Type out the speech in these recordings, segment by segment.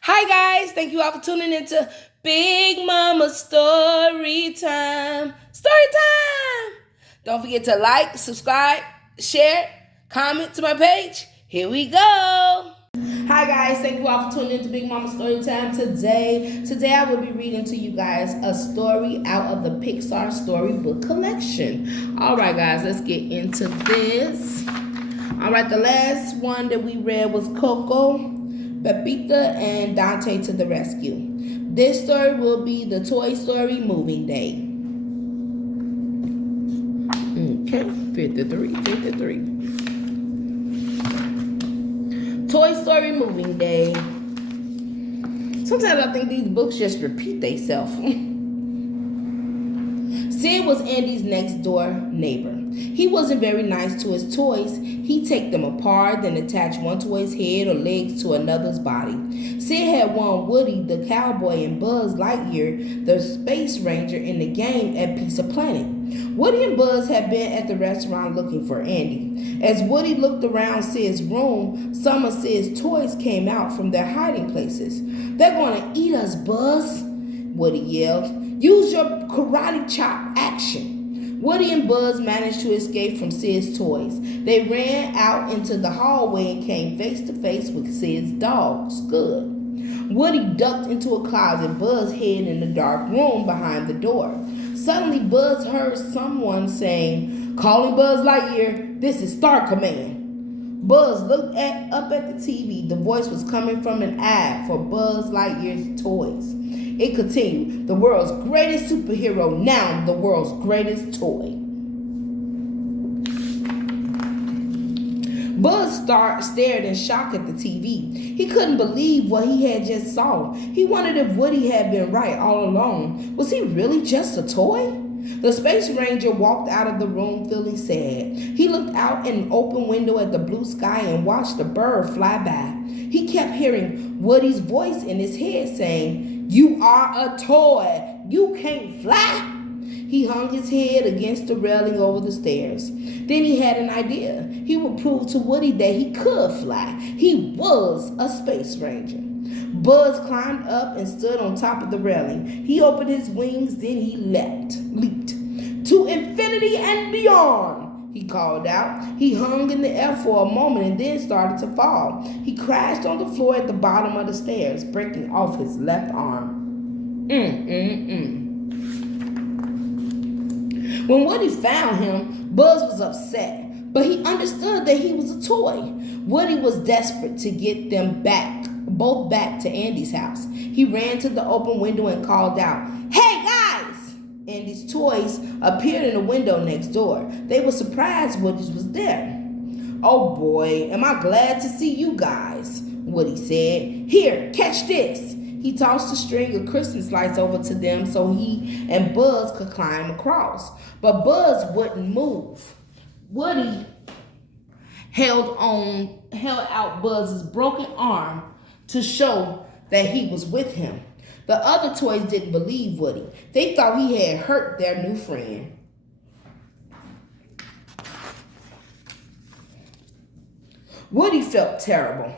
Hi guys, thank you all for tuning into Big Mama Story Time. Story time! Don't forget to like, subscribe, share, comment to my page. Here we go. Hi guys, thank you all for tuning into Big Mama Story Time Today I will be reading to you guys a story out of the Pixar storybook collection. Alright guys, let's get into this. Alright, the last one that we read was Coco, Pepita, and Dante to the Rescue. This story will be the Toy Story Moving Day. Okay, 53. Toy Story Moving Day. Sometimes I think these books just repeat themselves. Sid was Andy's next door neighbor. He wasn't very nice to his toys. He'd take them apart, then attach one toy's head or legs to another's body. Sid had won Woody the cowboy and Buzz Lightyear the space ranger in the game at Pizza Planet. Woody and Buzz had been at the restaurant looking for Andy. As Woody looked around Sid's room, some of Sid's toys came out from their hiding places. "They're gonna eat us, Buzz," Woody yelled. "Use your karate chop action." Woody and Buzz managed to escape from Sid's toys. They ran out into the hallway and came face to face with Sid's dog, Scud. Woody ducked into a closet. Buzz hid in the dark room behind the door. Suddenly, Buzz heard someone saying, "Calling Buzz Lightyear, this is Star Command." Buzz looked up at the TV. The voice was coming from an ad for Buzz Lightyear's toys. It continued, "The world's greatest superhero, now the world's greatest toy." Buzz stared in shock at the TV. He couldn't believe what he had just saw. He wondered if Woody had been right all along. Was he really just a toy? The Space Ranger walked out of the room feeling sad. He looked out an open window at the blue sky and watched a bird fly by. He kept hearing Woody's voice in his head saying, "You are a toy. You can't fly." He hung his head against the railing over the stairs. Then he had an idea. He would prove to Woody that he could fly. He was a Space Ranger. Buzz climbed up and stood on top of the railing. He opened his wings, then he leaped. "To infinity and beyond," he called out. He hung in the air for a moment and then started to fall. He crashed on the floor at the bottom of the stairs, breaking off his left arm. When Woody found him, Buzz was upset, but he understood that he was a toy. Woody was desperate to get them both back to Andy's house. He ran to the open window and called out, "Hey guys!" Andy's toys appeared in the window next door. They were surprised Woody was there. "Oh boy, am I glad to see you guys," Woody said. "Here, catch this." He tossed a string of Christmas lights over to them so he and Buzz could climb across. But Buzz wouldn't move. Woody held out Buzz's broken arm to show that he was with him. The other toys didn't believe Woody. They thought he had hurt their new friend. Woody felt terrible.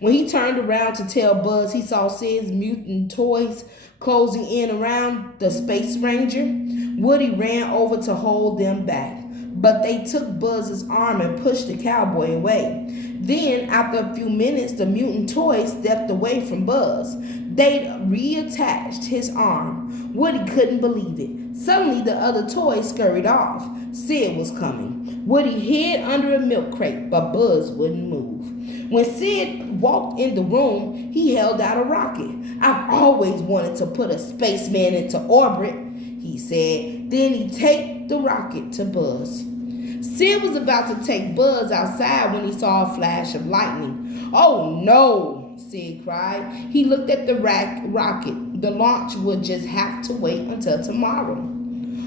When he turned around to tell Buzz he saw Sid's mutant toys closing in around the Space Ranger, Woody ran over to hold them back. But they took Buzz's arm and pushed the cowboy away. Then, after a few minutes, the mutant toys stepped away from Buzz. They'd reattached his arm. Woody couldn't believe it. Suddenly, the other toys scurried off. Sid was coming. Woody hid under a milk crate, but Buzz wouldn't move. When Sid walked in the room, he held out a rocket. "I've always wanted to put a spaceman into orbit," he said. Then he taped the rocket to Buzz. Sid was about to take Buzz outside when he saw a flash of lightning. "Oh no," Sid cried. He looked at the rocket. The launch would just have to wait until tomorrow.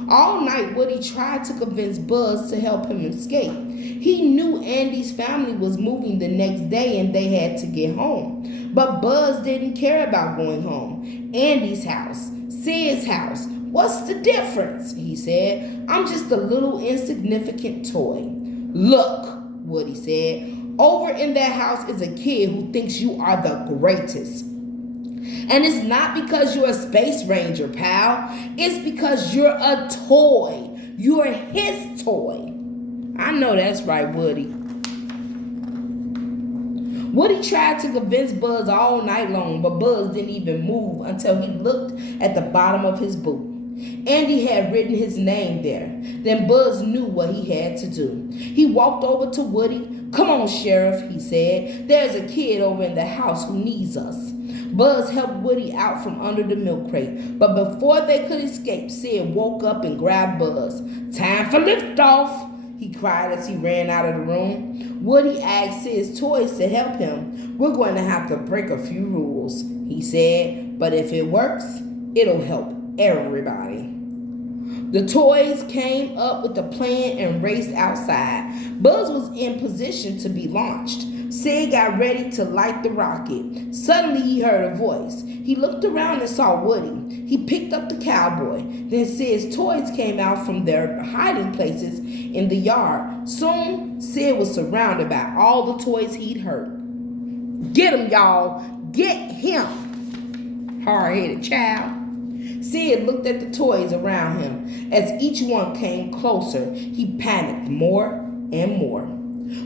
All night, Woody tried to convince Buzz to help him escape. He knew Andy's family was moving the next day and they had to get home. But Buzz didn't care about going home. Andy's house, Sid's house. "What's the difference?" he said. "I'm just a little insignificant toy." "Look," Woody said, "over in that house is a kid who thinks you are the greatest." And it's not because you're a space ranger, pal. It's because you're a toy. You're his toy. I know that's right, Woody. Woody tried to convince Buzz all night long, but Buzz didn't even move until he looked at the bottom of his boot. Andy had written his name there. Then Buzz knew what he had to do. He walked over to Woody. "Come on, Sheriff," he said. "There's a kid over in the house who needs us." Buzz helped Woody out from under the milk crate, but before they could escape, Sid woke up and grabbed Buzz. "Time for liftoff," he cried as he ran out of the room. Woody asked Sid's toys to help him. "We're going to have to break a few rules," he said, "but if it works, it'll help everybody." The toys came up with a plan and raced outside. Buzz was in position to be launched. Sid got ready to light the rocket. Suddenly he heard a voice. He looked around and saw Woody. He picked up the cowboy. Then Sid's toys came out from their hiding places in the yard. Soon, Sid was surrounded by all the toys he'd hurt. "Get him, y'all! Get him!" Hard-headed child. Sid looked at the toys around him. As each one came closer, he panicked more and more.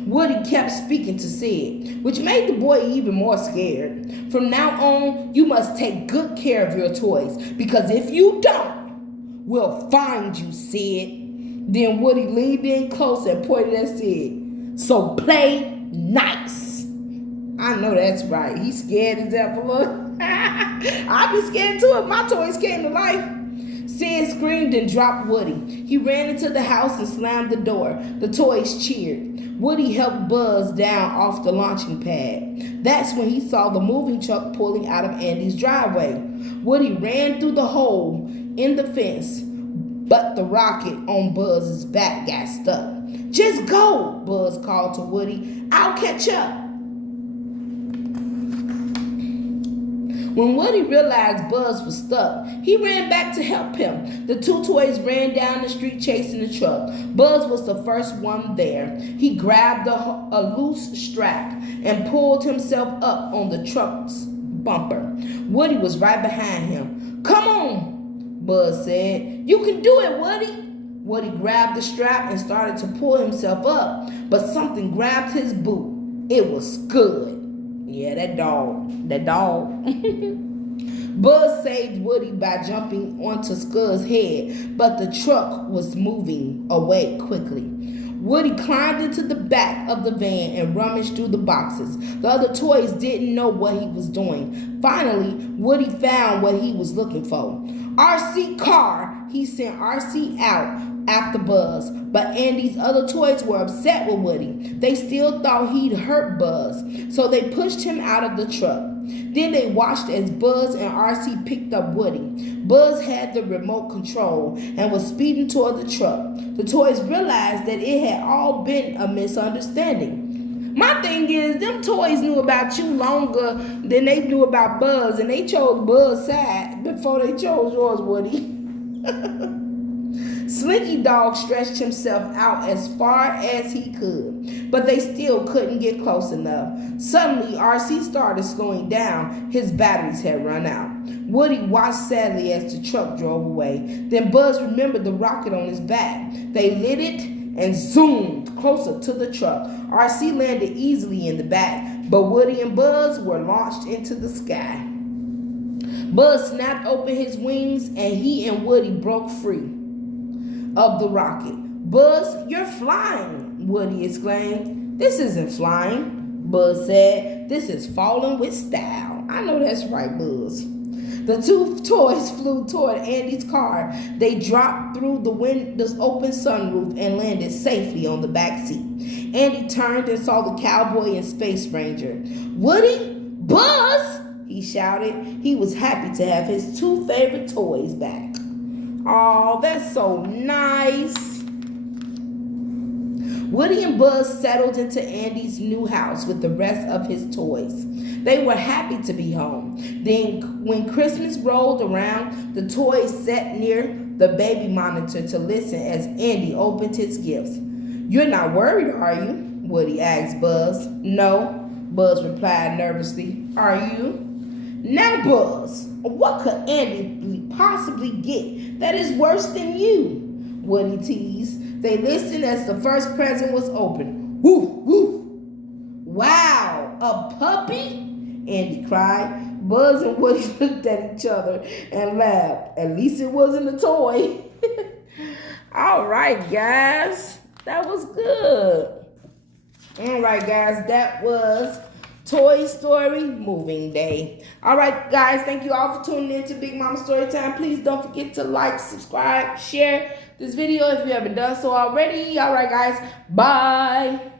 Woody kept speaking to Sid, which made the boy even more scared. "From now on, you must take good care of your toys, because if you don't, we'll find you, Sid." Then Woody leaned in closer and pointed at Sid. "So play nice." I know that's right. He's scared as ever. Look. I'd be scared too if my toys came to life. Sid screamed and dropped Woody. He ran into the house and slammed the door. The toys cheered. Woody helped Buzz down off the launching pad. That's when he saw the moving truck pulling out of Andy's driveway. Woody ran through the hole in the fence, but the rocket on Buzz's back got stuck. "Just go," Buzz called to Woody. "I'll catch up." When Woody realized Buzz was stuck, he ran back to help him. The two toys ran down the street chasing the truck. Buzz was the first one there. He grabbed a loose strap and pulled himself up on the truck's bumper. Woody was right behind him. "Come on," Buzz said. "You can do it, Woody." Woody grabbed the strap and started to pull himself up, but something grabbed his boot. It was Scud. Yeah, that dog. Buzz saved Woody by jumping onto Scud's head, but the truck was moving away quickly. Woody climbed into the back of the van and rummaged through the boxes. The other toys didn't know what he was doing. Finally, Woody found what he was looking for. "RC car!" He sent RC out after Buzz, but Andy's other toys were upset with Woody. They still thought he'd hurt Buzz, so they pushed him out of the truck. Then they watched as Buzz and RC picked up Woody. Buzz had the remote control and was speeding toward the truck. The toys realized that it had all been a misunderstanding. My thing is, them toys knew about you longer than they knew about Buzz, and they chose Buzz's side before they chose yours, Woody. Slinky Dog stretched himself out as far as he could, but they still couldn't get close enough. Suddenly, RC started slowing down. His batteries had run out. Woody watched sadly as the truck drove away. Then Buzz remembered the rocket on his back. They lit it and zoomed closer to the truck. RC landed easily in the back, but Woody and Buzz were launched into the sky. Buzz snapped open his wings and he and Woody broke free of the rocket. "Buzz, you're flying," Woody exclaimed. "This isn't flying," Buzz said. "This is falling with style." I know that's right, Buzz. The two toys flew toward Andy's car. They dropped through the open sunroof and landed safely on the back seat. Andy turned and saw the cowboy and space ranger. "Woody! Buzz!" he shouted. He was happy to have his two favorite toys back. "Oh, that's so nice." Woody and Buzz settled into Andy's new house with the rest of his toys. They were happy to be home. Then, when Christmas rolled around, the toys sat near the baby monitor to listen as Andy opened his gifts. "You're not worried, are you?" Woody asked Buzz. "No," Buzz replied nervously. "Are you?" Now, Buzz, what could Andy possibly get that is worse than you? Woody teased. They listened as the first present was opened. Woo, woo. Wow, a puppy? Andy cried. Buzz and Woody looked at each other and laughed. At least it wasn't a toy. All right, guys. That was good. All right, guys. That was Toy Story Moving Day. All right, guys. Thank you all for tuning in to Big Mama Storytime. Please don't forget to like, subscribe, share this video if you haven't done so already. All right, guys. Bye.